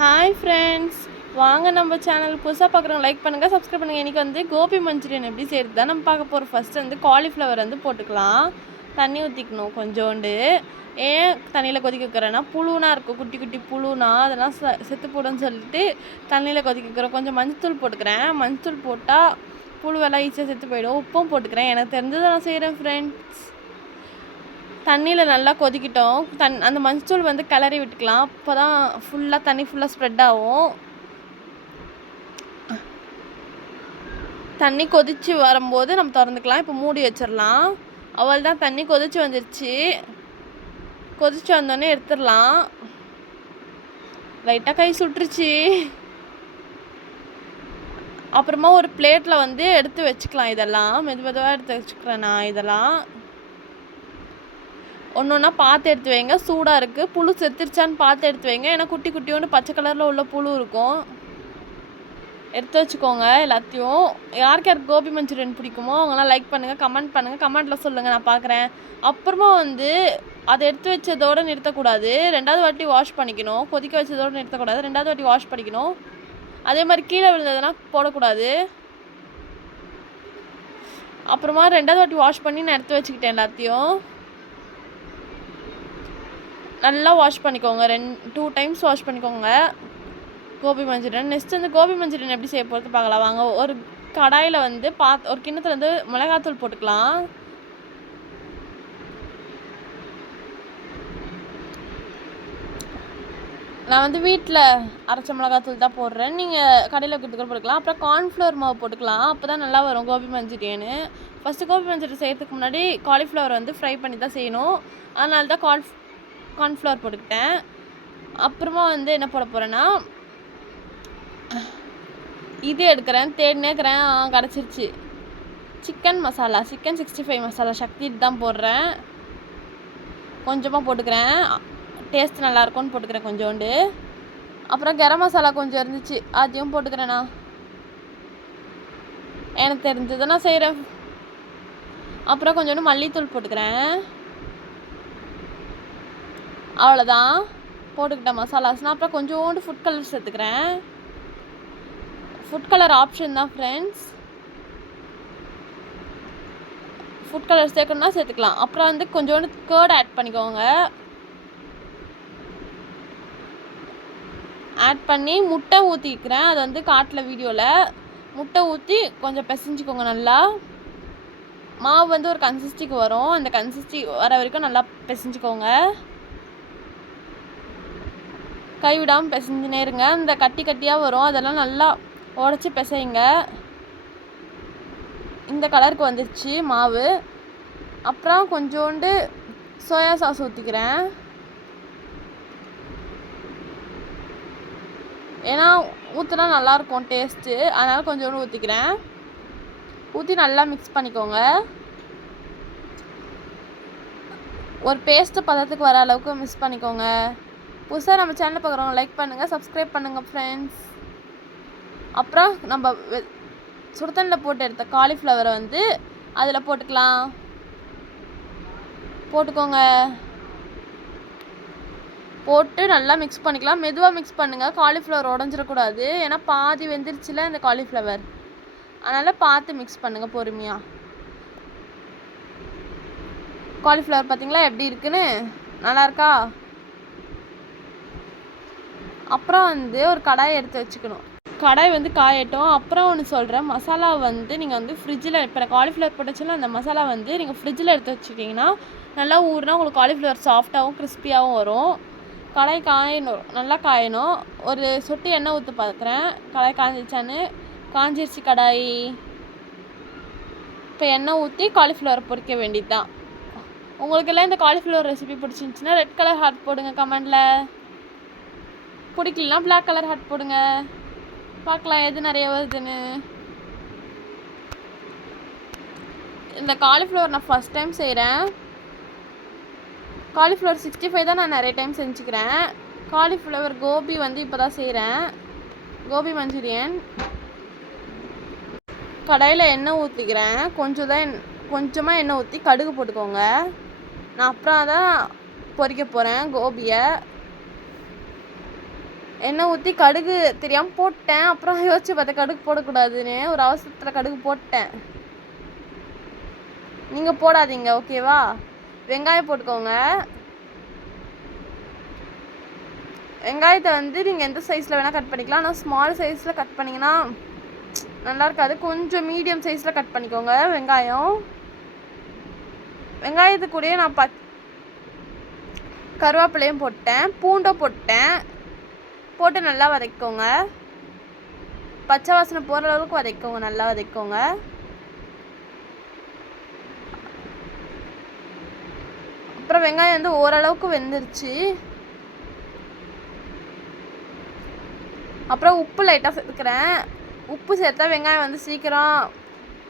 Hi friends, வாங்க நம்ம channel புதுசாக பார்க்குறவங்க லைக் பண்ணுங்கள், சப்ஸ்கிரைப் பண்ணுங்கள். இன்றைக்கி வந்து கோபி மஞ்சூரியன் எப்படி செய்கிறது தான் நம்ம பார்க்க போகிறோம். ஃபஸ்ட்டு வந்து காலிஃப்ளவர் வந்து போட்டுக்கலாம். தண்ணி ஊற்றிக்கணும் கொஞ்சோண்டு. ஏன் தண்ணியில் கொதிக்க வைக்கிறேன்னா, புழுனா இருக்கும், குட்டி குட்டி புழுனா அதெல்லாம் செத்து போடுன்னு சொல்லிட்டு தண்ணியில் கொதிக்க வைக்கிறோம். கொஞ்சம் மஞ்சத்தூள் போட்டுக்கிறேன். மஞ்சத்தூள் போட்டால் புழுவெல்லாம் ஈஸியாக செத்து போயிடும். உப்பும் போட்டுக்கிறேன். எனக்கு தெரிஞ்சதை நான் செய்கிறேன் ஃப்ரெண்ட்ஸ். தண்ணியில் நல்லா கொதிக்கிட்டோம். அந்த மஞ்சத்தூள் வந்து கிளறி விட்டுக்கலாம். அப்போ தான் ஃபுல்லாக தண்ணி ஃபுல்லாக ஸ்ப்ரெட் ஆகும். தண்ணி கொதித்து வரும்போது நம்ம திறந்துக்கலாம். இப்போ மூடி வச்சிடலாம். அவள் தான் தண்ணி கொதித்து வந்துருச்சு. கொதித்து வந்தோடனே எடுத்துடலாம். லைட்டாக கை சுட்டுருச்சு. அப்புறமா ஒரு பிளேட்டில் வந்து எடுத்து வச்சுக்கலாம். இதெல்லாம் மெதுவாக எடுத்து வச்சுக்கிறேன் நான். இதெல்லாம் ஒன்று ஒன்றா பார்த்து எடுத்து வைங்க. சூடாக இருக்குது, புழு செத்துருச்சான்னு பார்த்து எடுத்து வைங்க. ஏன்னா குட்டி குட்டியோண்டு பச்சை கலரில் உள்ள புழு இருக்கும். எடுத்து வச்சுக்கோங்க எல்லாத்தையும். யாருக்கு கோபி மஞ்சூரியன் பிடிக்குமோ அவங்களாம் லைக் பண்ணுங்கள், கமெண்ட் பண்ணுங்கள். கமெண்ட்டில் சொல்லுங்கள், நான் பார்க்குறேன். அப்புறமா வந்து அதை எடுத்து வச்சதோடு நிறுத்தக்கூடாது. ரெண்டாவது வாட்டி வாஷ் பண்ணிக்கணும். கொதிக்க வச்சதோடு நிறுத்தக்கூடாது. ரெண்டாவது வாட்டி வாஷ் பண்ணிக்கணும். அதே மாதிரி கீழே விழுந்ததுன்னா போடக்கூடாது. அப்புறமா ரெண்டாவது வாட்டி வாஷ் பண்ணி நான் எடுத்து வச்சுக்கிட்டேன் எல்லாத்தையும். நல்லா வாஷ் பண்ணிக்கோங்க. 2 டைம்ஸ் வாஷ் பண்ணிக்கோங்க கோபி மஞ்சூரியன். நெக்ஸ்ட் வந்து கோபி மஞ்சூரியன் எப்படி செய்ய போகிறது பார்க்கலாம் வாங்க. ஒரு கடாயில் வந்து ஒரு கிண்ணத்தில் வந்து மிளகாத்தூள் போட்டுக்கலாம். நான் வந்து வீட்டில் அரைச்ச மிளகாத்தூள் தான் போடுறேன். நீங்கள் கடையில் வைக்கிறதுக்கு போட்டுக்கலாம். அப்புறம் கார்ன்ஃப்ளவர் மாவு போட்டுக்கலாம். அப்போ தான் நல்லா வரும் கோபி மஞ்சூரியனு. ஃபஸ்ட்டு கோபி மஞ்சூரியன் செய்கிறதுக்கு முன்னாடி காலிஃப்ளவர் வந்து ஃப்ரை பண்ணி தான் செய்யணும். அதனால தான் கார்ன்ஃப்ளவர் போட்டுக்கிட்டேன். அப்புறமா வந்து என்ன போட போகிறேன்னா, இது எடுக்கிறேன். தேடினேக்கிறேன், கிடச்சிருச்சு. சிக்கன் மசாலா, சிக்கன் 65 மசாலா சக்தி தான் போடுறேன். கொஞ்சமாக போட்டுக்கிறேன், டேஸ்ட் நல்லாயிருக்கும்னு போட்டுக்கிறேன் கொஞ்சோண்டு. அப்புறம் கரம் மசாலா கொஞ்சம் இருந்துச்சு, அதையும் போட்டுக்கிறேண்ணா. எனக்கு தெரிஞ்சதை நான் செய்கிறேன். அப்புறம் கொஞ்சோண்டு மல்லித்தூள் போட்டுக்கிறேன். அவ்வளோதான், போட்டுக்கிட்டேன் மசாலாஸ்னால். அப்புறம் கொஞ்சோண்டு ஃபுட் கலர் சேர்த்துக்கிறேன். ஃபுட் கலர் ஆப்ஷன் தான் ஃப்ரெண்ட்ஸ். ஃபுட் கலர் சேர்க்கணுன்னா சேர்த்துக்கலாம். அப்புறம் வந்து கொஞ்சோண்டு கர்ட் ஆட் பண்ணிக்கோங்க. ஆட் பண்ணி முட்டை ஊற்றிக்கிறேன். அது வந்து காட்டில் வீடியோவில் முட்டை ஊற்றி கொஞ்சம் பிசைஞ்சிக்கோங்க நல்லா. மாவு வந்து ஒரு கன்சிஸ்டிக்கு வரும். அந்த கன்சிஸ்டி வர வரைக்கும் நல்லா பிசைஞ்சிக்கோங்க. கைவிடாமல் பிசைஞ்சுனே இருங்க. இந்த கட்டி கட்டியாக வரும், அதெல்லாம் நல்லா உடச்சி பிசைங்க. இந்த கலருக்கு வந்துருச்சு மாவு. அப்புறம் கொஞ்சோண்டு சோயா சாஸ் ஊற்றிக்கிறேன். ஏன்னா ஊற்றினா நல்லாயிருக்கும் டேஸ்ட்டு, அதனால் கொஞ்சோண்டு ஊற்றிக்கிறேன். ஊற்றி நல்லா மிக்ஸ் பண்ணிக்கோங்க. ஒரு பேஸ்ட்டு பதத்துக்கு வர அளவுக்கு மிக்ஸ் பண்ணிக்கோங்க. புதுசாக நம்ம சேனல் பார்க்குறவங்க லைக் பண்ணுங்கள், சப்ஸ்கிரைப் பண்ணுங்கள் ஃப்ரெண்ட்ஸ். அப்புறம் நம்ம சுடுதண்ணில் போட்டு எடுத்த காலிஃப்ளவரை வந்து அதில் போட்டுக்கலாம். போட்டுக்கோங்க. போட்டு நல்லா மிக்ஸ் பண்ணிக்கலாம். மெதுவாக மிக்ஸ் பண்ணுங்கள், காலிஃப்ளவர் உடஞ்சிடக்கூடாது. ஏன்னா பாதி வெந்துருச்சுல இந்த காலிஃப்ளவர், அதனால் பார்த்து மிக்ஸ் பண்ணுங்கள் பொறுமையாக. காலிஃப்ளவர் பார்த்திங்களா எப்படி இருக்குன்னு, நல்லா இருக்கா? அப்புறம் வந்து ஒரு கடாயை எடுத்து வச்சுக்கணும். கடாய் வந்து காயட்டும். அப்புறம் ஒன்று சொல்கிறேன், மசாலா வந்து நீங்கள் வந்து ஃப்ரிட்ஜில், இப்போ காலிஃப்ளவர் போட்டுச்சுன்னா அந்த மசாலா வந்து நீங்கள் ஃப்ரிட்ஜில் எடுத்து வச்சுக்கிட்டிங்கன்னா நல்லா ஊறினா உங்களுக்கு காலிஃப்ளவர் சாஃப்டாகவும் கிறிஸ்பியாகவும் வரும். கடாய் காயணும், நல்லா காயணும். ஒரு சொட்டு எண்ணெய் ஊற்றி பார்க்குறேன் கடாய் காஞ்சிச்சான்னு. காஞ்சிருச்சு கடாய். இப்போ எண்ணெய் ஊற்றி காலிஃப்ளவர் பொரிக்க வேண்டியது தான். உங்களுக்கெல்லாம் இந்த காலிஃப்ளவர் ரெசிபி பிடிச்சிருந்துச்சின்னா ரெட் கலர் ஹார்ட் போடுங்க கமெண்டில். பிடிக்கலனா பிளாக் கலர் ஹார்ட் போடுங்க, பார்க்கலாம் எது நிறைய வருதுன்னு. இந்த காலிஃப்ளவர் நான் ஃபஸ்ட் டைம் செய்கிறேன். காலிஃப்ளவர் 65 தான் நான் நிறைய டைம் செஞ்சுக்கிறேன். காலிஃப்ளவர் கோபி வந்து இப்போ தான் செய்கிறேன், கோபி மஞ்சூரியன். கடாயில் எண்ணெய் ஊற்றிக்கிறேன். கொஞ்சமாக எண்ணெய் ஊற்றி கடுகு போட்டுக்கோங்க. நான் அப்புறம் தான் பொரிக்க போகிறேன் கோபியை. எண்ணெய் ஊற்றி கடுகு தெரியாமல் போட்டேன். அப்புறம் யோசிச்சு பார்த்தேன் கடுகு போடக்கூடாதுன்னு. ஒரு அவசரத்தில் கடுகு போட்டேன். நீங்கள் போடாதீங்க, ஓகேவா? வெங்காயம் போட்டுக்கோங்க. வெங்காயத்தை வந்து நீங்கள் எந்த சைஸில் வேணால் கட் பண்ணிக்கலாம். ஆனால் ஸ்மால் சைஸில் கட் பண்ணிங்கன்னா நல்லா இருக்காது. கொஞ்சம் மீடியம் சைஸில் கட் பண்ணிக்கோங்க வெங்காயம். வெங்காயத்து கூடயே நான் கருவேப்பிலையும் போட்டேன், பூண்டை போட்டேன். போட்டு நல்லா வதக்கிக்கோங்க. பச்சை வாசனை போகிற அளவுக்கு வதக்கிக்கோங்க, நல்லா வதக்கிக்கோங்க. அப்புறம் வெங்காயம் வந்து ஓரளவுக்கு வெந்துருச்சு. அப்புறம் உப்பு லைட்டாக சேர்த்துக்கிறேன். உப்பு சேர்த்தா வெங்காயம் வந்து சீக்கிரம்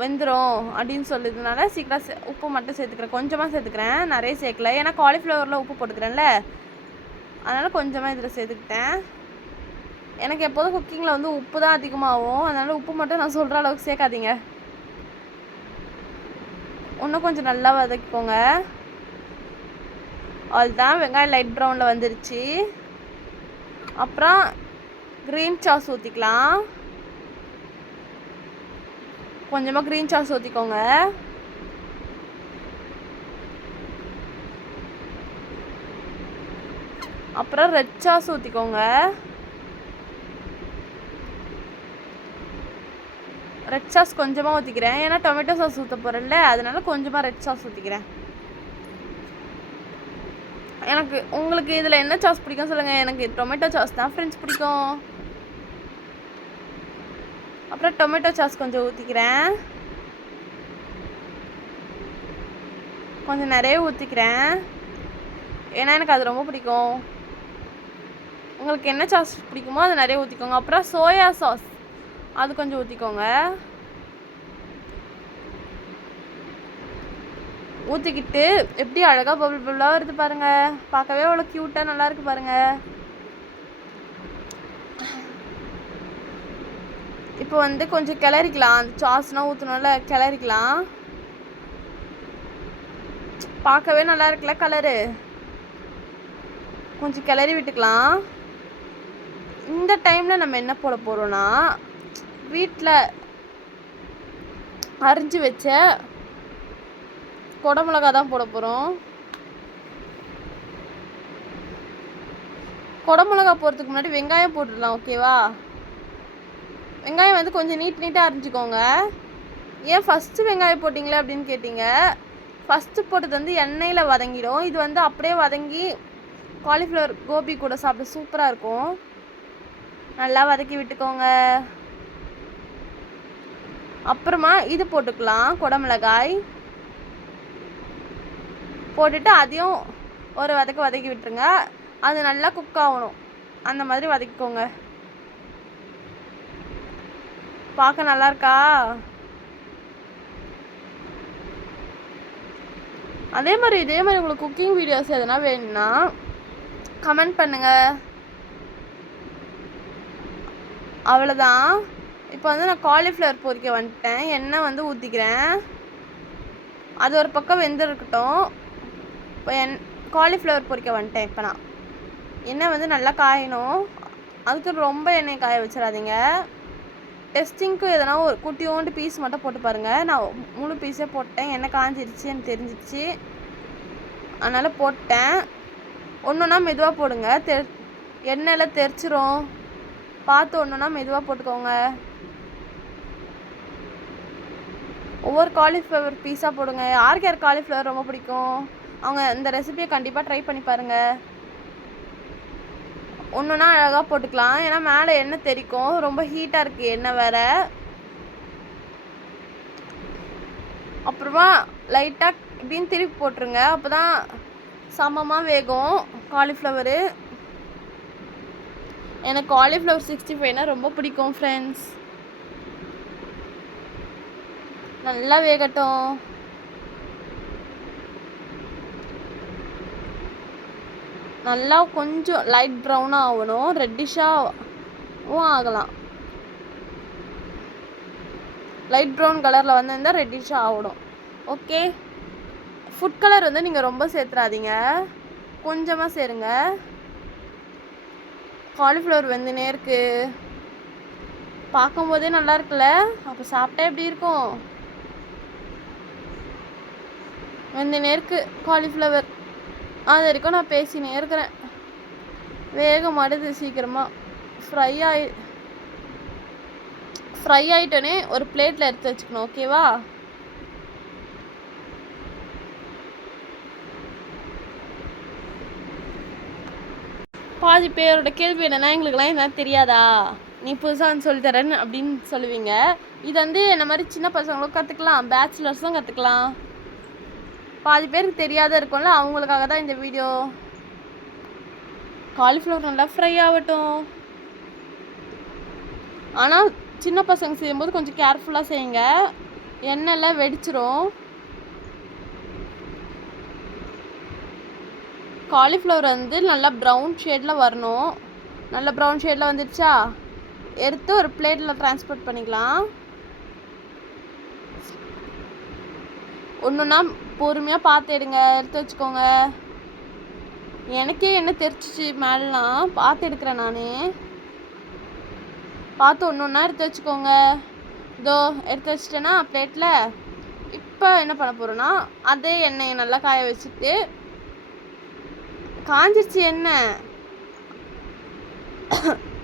வெந்துடும் அப்படின்னு சொல்லிதுனால சீக்கிரம் உப்பு மட்டும் சேர்த்துக்கிறேன். கொஞ்சமாக சேர்த்துக்கிறேன், நிறைய சேர்க்கல. ஏன்னா காலிஃப்ளவரில் உப்பு போட்டுக்கிறேன்ல, அதனால் கொஞ்சமாக இதில் சேர்த்துக்கிட்டேன். எனக்கு எப்போதும் குக்கிங்கில் வந்து உப்பு தான் அதிகமாகும். அதனால் உப்பு மட்டும் நான் சொல்கிற அளவுக்கு சேர்க்காதீங்க. இன்னும் கொஞ்சம் நல்லா வதக்கிக்கோங்க. அவ்வளோதான், வெங்காயம் லைட் ப்ரௌனில் வந்துருச்சு. அப்புறம் க்ரீன் சாஸ் ஊற்றிக்கலாம். கொஞ்சமாக க்ரீன் சாஸ் ஊற்றிக்கோங்க. அப்புறம் ரெட் சாஸ் ஊற்றிக்கோங்க. ரெட் சாஸ் கொஞ்சமாக ஊற்றிக்கிறேன். ஏன்னா டொமேட்டோ சாஸ் ஊற்ற போகிறேன்ல, அதனால கொஞ்சமாக ரெட் சாஸ் ஊற்றிக்கிறேன். எனக்கு உங்களுக்கு இதில் என்ன சாஸ் பிடிக்கும் சொல்லுங்கள். எனக்கு டொமேட்டோ சாஸ் தான் ஃப்ரெண்ட்ஸ் பிடிக்கும். அப்புறம் டொமேட்டோ சாஸ் கொஞ்சம் ஊற்றிக்கிறேன். கொஞ்சம் நிறைய ஊற்றிக்கிறேன், ஏன்னா எனக்கு அது ரொம்ப பிடிக்கும். உங்களுக்கு என்ன சாஸ் பிடிக்குமோ அது நிறைய ஊற்றிக்கோங்க. அப்புறம் சோயா சாஸ் அது கொஞ்சம் ஊற்றிக்கோங்க. ஊற்றிக்கிட்டு எப்படி அழகாக பபுள் பபுளாக வருது பாருங்கள். பார்க்கவே அவ்வளோ க்யூட்டாக நல்லாயிருக்கு பாருங்கள். இப்போ வந்து கொஞ்சம் கிளறிக்கலாம். அந்த சாஸ்லாம் ஊற்றணும்ல, கிளறிக்கலாம். பார்க்கவே நல்லா இருக்குல்ல கலரு. கொஞ்சம் கிளறி விட்டுக்கலாம். இந்த டைமில் நம்ம என்ன போட போகிறோன்னா, வீட்டில் அரிஞ்சு வச்ச குடமிளகா தான் போட போகிறோம். குடமிளகா போடுறதுக்கு முன்னாடி வெங்காயம் போட்டுடலாம், ஓகேவா? வெங்காயம் வந்து கொஞ்சம் நீட்டாக அரிஞ்சிக்கோங்க. ஏன் ஃபஸ்ட்டு வெங்காயம் போட்டிங்களே அப்படின்னு கேட்டிங்க. ஃபஸ்ட்டு போட்டது வந்து எண்ணெயில் வதங்கிடும். இது வந்து அப்படியே வதங்கி காலிஃப்ளவர் கோபி கூட சாப்பிட சூப்பராக இருக்கும். நல்லா வதக்கி விட்டுக்கோங்க. அப்புறமா இது போட்டுக்கலாம், குடமிளகாய் போட்டுட்டு அதையும் ஒரு வதக்கி விட்டுருங்க. அது நல்லா குக் ஆகணும், அந்த மாதிரி வதக்கிக்கோங்க. பார்க்க நல்லா இருக்கா? இதே மாதிரி உங்களுக்கு குக்கிங் வீடியோஸ் எதனா வேணும்னா கமெண்ட் பண்ணுங்கள். அவ்வளோதான். இப்போ வந்து நான் காலிஃப்ளவர் பொரிக்க வந்துட்டேன். எண்ணெய் வந்து ஊற்றிக்கிறேன். அது ஒரு பக்கம் வெந்திருக்கட்டும். இப்போ காலிஃப்ளவர் பொரிக்க வந்துட்டேன். இப்போ நான் எண்ணெய் வந்து நல்லா காயணும். அதுக்கு ரொம்ப எண்ணெய் காய வச்சிடாதீங்க. டெஸ்டிங்க்கு எதனா ஒரு குட்டியோண்டு பீஸ் மட்டும் போட்டு பாருங்கள். நான் முழு பீஸே போட்டேன். எண்ணெய் காஞ்சிருச்சு, எனக்கு தெரிஞ்சிச்சு, அதனால் போட்டேன். ஒன்றுனா மெதுவாக போடுங்க, எண்ணெயில் தெரிச்சிரும். பார்த்து ஒன்றுனா மெதுவாக போட்டுக்கோங்க. ஒவ்வொரு காலிஃப்ளவர் பீஸாக போடுங்க. யாருக்கு யார் காலிஃப்ளவர் ரொம்ப பிடிக்கும் அவங்க இந்த ரெசிபியை கண்டிப்பாக ட்ரை பண்ணி பாருங்கள். ஒன்றுனா அழகாக போட்டுக்கலாம். ஏன்னா மேலே எண்ணெய் தெரிக்கும், ரொம்ப ஹீட்டாக இருக்குது எண்ணெய் வேறு. அப்புறமா லைட்டாக இப்படின்னு திருப்பி போட்டுருங்க. அப்போ தான் சமமாக வேகும் காலிஃப்ளவரு. எனக்கு காலிஃப்ளவர் 65னா ரொம்ப பிடிக்கும் ஃப்ரெண்ட்ஸ். நல்லா வேகட்டும். நல்லா கொஞ்சம் லைட் ப்ரௌனாக ஆகணும், ரெட்டிஷாகவும் ஆகலாம். லைட் ப்ரௌன் கலரில் வந்திருந்தால் ரெட்டிஷாக ஆகணும். ஓகே, ஃபுட் கலர் வந்து நீங்கள் ரொம்ப சேர்த்துறாதீங்க, கொஞ்சமாக சேருங்க. காலிஃப்ளவர் வெந்துனே இருக்கு. பார்க்கும்போதே நல்லா இருக்குல்ல? அப்போ சாப்பிட்டா எப்படி இருக்கும்? வெந்துனே இருக்கு காலிஃப்ளவர். அது வரைக்கும் நான் பேசினே இருக்கிறேன். வேகம் அடுது சீக்கிரமாக. ஃப்ரை ஆகிட்டோன்னே ஒரு பிளேட்டில் எடுத்து வச்சுக்கணும். ஓகேவா? பாதி பேரோட கேள்வி என்னென்னா, எங்களுக்கெல்லாம் என்ன தெரியாதா, நீ புதுசாக சொல்லித்தரேன்னு அப்படின்னு சொல்லுவீங்க. இது வந்து என்ன மாதிரி சின்ன பசங்களும் கற்றுக்கலாம், பேச்சுலர்ஸும் கற்றுக்கலாம். பாதி பேருக்கு தெரியாத இருக்கும்ல, அவங்களுக்காக தான் இந்த வீடியோ. காலிஃப்ளவர் நல்லா ஃப்ரை ஆகட்டும். ஆனால் சின்ன பசங்க செய்யும்போது கொஞ்சம் கேர்ஃபுல்லாக செய்யுங்க, எண்ணெய்லாம் வெடிச்சிரும். காலிஃப்ளவர் வந்து நல்லா ப்ரௌன் ஷேடில் வரணும். நல்லா ப்ரௌன் ஷேடில் வந்துடுச்சா, எடுத்து ஒரு பிளேட்டில் ட்ரான்ஸ்போர்ட் பண்ணிக்கலாம். ஒன்றுன்னா பொறுமையாக பார்த்து எடுங்க, எடுத்து வச்சுக்கோங்க. எனக்கே என்ன தெரிச்சிச்சு மேலாம், பார்த்து எடுக்கிறேன் நானே. பார்த்து ஒன்று ஒன்றா எடுத்து வச்சுக்கோங்க. இதோ எடுத்து வச்சிட்டேன்னா பிளேட்டில். இப்போ என்ன பண்ண போகிறோன்னா, அதே எண்ணெயை நல்லா காய வச்சுட்டு, காஞ்சிருச்சு எண்ணெய்,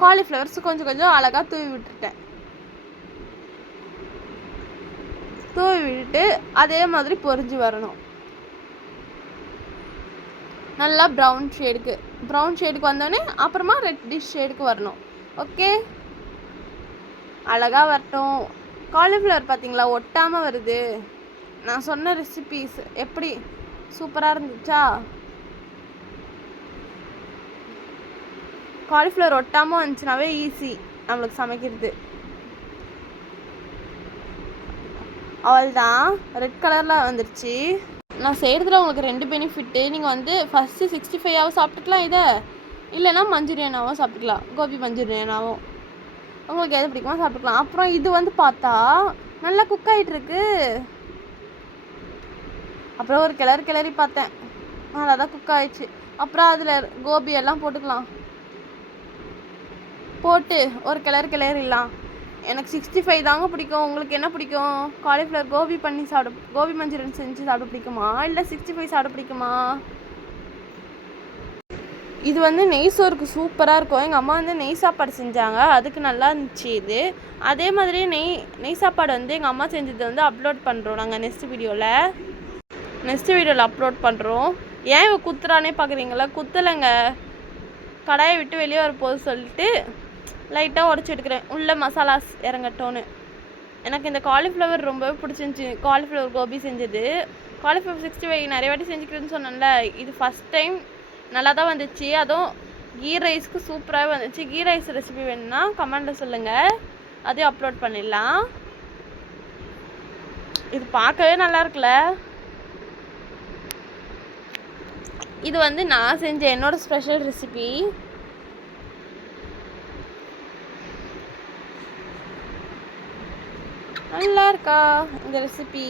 காலிஃப்ளவர்ஸ் கொஞ்சம் கொஞ்சம் அழகாக தூவி விட்டுட்டேன். தூவி விட்டுட்டு அதே மாதிரி பொரிஞ்சு வரணும். நல்லா ப்ரௌன் ஷேடுக்கு வந்தோடனே அப்புறமா ரெட்டிஷ் ஷேடுக்கு வரணும். ஓகே, அழகாக வரட்டும். காலிஃப்ளவர் பார்த்தீங்களா ஒட்டாமல் வருது. நான் சொன்ன ரெசிபீஸ் எப்படி சூப்பராக இருந்துச்சா? காலிஃப்ளவர் ஒட்டாமல் வந்துச்சுனாவே ஈஸி நம்மளுக்கு சமைக்கிறது. அவள்தான் ரெட் கலரில் வந்துருச்சு. நான் செய்கிறதுல உங்களுக்கு 2 பெனிஃபிட்டு. நீங்கள் வந்து ஃபஸ்ட்டு 65ஆகவும் சாப்பிட்டுக்கலாம், இதை இல்லைன்னா மஞ்சூரியனாகவும் சாப்பிட்டுக்கலாம், கோபி மஞ்சூரியனாகவும். உங்களுக்கு எது பிடிக்குமோ சாப்பிட்டுக்கலாம். அப்புறம் இது வந்து பார்த்தா நல்லா குக் ஆகிட்டுருக்கு. அப்புறம் ஒரு கிளறி பார்த்தேன், நல்லா தான் குக் ஆகிடுச்சு. அப்புறம் அதில் கோபி எல்லாம் போட்டுக்கலாம். போட்டு ஒரு கிளறிடலாம். எனக்கு 65 தாங்க பிடிக்கும். உங்களுக்கு என்ன பிடிக்கும்? காலிஃப்ளவர் கோபி மஞ்சூரியன் செஞ்சு சாப்பிட பிடிக்குமா, இல்லை 65 சாப்பிட பிடிக்குமா? இது வந்து நெய் சோறுக்கு சூப்பராக இருக்கும். எங்கள் அம்மா வந்து நெய் சாப்பாடு செஞ்சாங்க, அதுக்கு நல்லா இருந்துச்சு இது. அதே மாதிரி நெய் சாப்பாடு வந்து எங்கள் அம்மா செஞ்சது வந்து அப்லோட் பண்ணுறோம் நாங்கள் நெக்ஸ்ட் வீடியோவில் அப்லோட் பண்ணுறோம். ஏன் இவ குத்துறானே பார்க்குறீங்களா? குத்தலைங்க, கடாயை விட்டு வெளியே வரப்போது சொல்லிட்டு லைட்டாக உடச்சி எடுக்கிறேன், உள்ளே மசாலாஸ் இறங்கட்டோன்னு. எனக்கு இந்த காலிஃப்ளவர் ரொம்பவே பிடிச்சிருந்துச்சி. காலிஃப்ளவர் கோபி செஞ்சது. காலிஃப்ளவர் 65 நிறைய வாட்டி செஞ்சுக்கிறேன்னு சொன்னேன்ல, இது ஃபஸ்ட் டைம் நல்லா தான் வந்துச்சு. அதுவும் கீ ரைஸ்க்கு சூப்பராகவே வந்துச்சு. கீ ரைஸ் ரெசிபி வேணும்னா கமெண்ட்டில் சொல்லுங்கள், அதையும் அப்லோட் பண்ணிடலாம். இது பார்க்கவே நல்லா இருக்குல்ல? இது வந்து நான் செஞ்ச என்னோட ஸ்பெஷல் ரெசிபி. நல்லா இருக்கா இந்த ரெசிபி?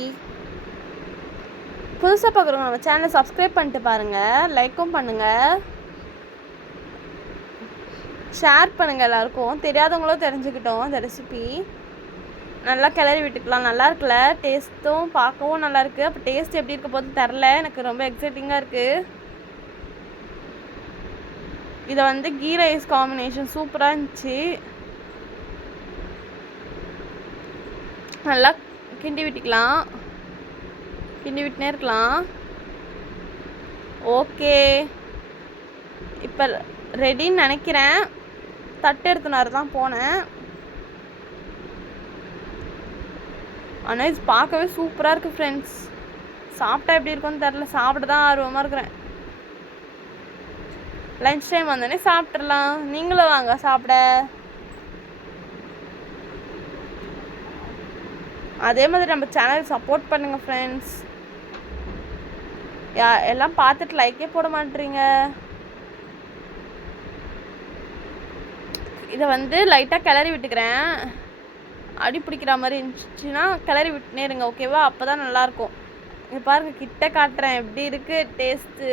புதுசாக பார்க்குறவங்க நம்ம சேனலை சப்ஸ்கிரைப் பண்ணிட்டு பாருங்கள், லைக்கும் பண்ணுங்கள், ஷேர் பண்ணுங்கள், எல்லாருக்கும் தெரியாதவங்களும் தெரிஞ்சுக்கிட்டோம். இந்த ரெசிபி நல்லா கிளறி விட்டுக்கலாம். நல்லா இருக்குல்ல? டேஸ்ட்டும் பார்க்கவும் நல்லாயிருக்கு. அப்போ டேஸ்ட் எப்படி இருக்க போது தெரில, எனக்கு ரொம்ப எக்ஸைட்டிங்காக இருக்குது. இதை வந்து கீ ரைஸ் காம்பினேஷன் சூப்பராக இருந்துச்சு. நல்லா கிண்டி விட்டுனே இருக்கலாம். ஓகே, இப்போ ரெடின்னு நினைக்கிறேன். தட்டு எடுத்துனாரு தான் போனேன். ஆனால் இது பார்க்கவே சூப்பராக இருக்குது ஃப்ரெண்ட்ஸ். சாப்பிட்டா எப்படி இருக்குன்னு தெரில, சாப்பிட தான் ஆர்வமாக இருக்கிறேன். லன்ச் டைம் வந்தோடனே சாப்பிட்றலாம். நீங்களும் வாங்க சாப்பிட. அதே மாதிரி நம்ம சேனல் சப்போர்ட் பண்ணுங்கள் ஃப்ரெண்ட்ஸ். எல்லாம் பார்த்துட்டு லைக்கே போட மாட்டேறீங்க. இதை வந்து லைட்டாக கிளறி விட்டுக்கிறேன். அடி பிடிக்கிற மாதிரி இருந்துச்சுன்னா கிளறி விட்டுனே இருங்க, ஓகேவா? அப்போ தான் நல்லாயிருக்கும். இங்கே பாருங்கள், கிட்ட காட்டுறேன் எப்படி இருக்குது டேஸ்ட்டு.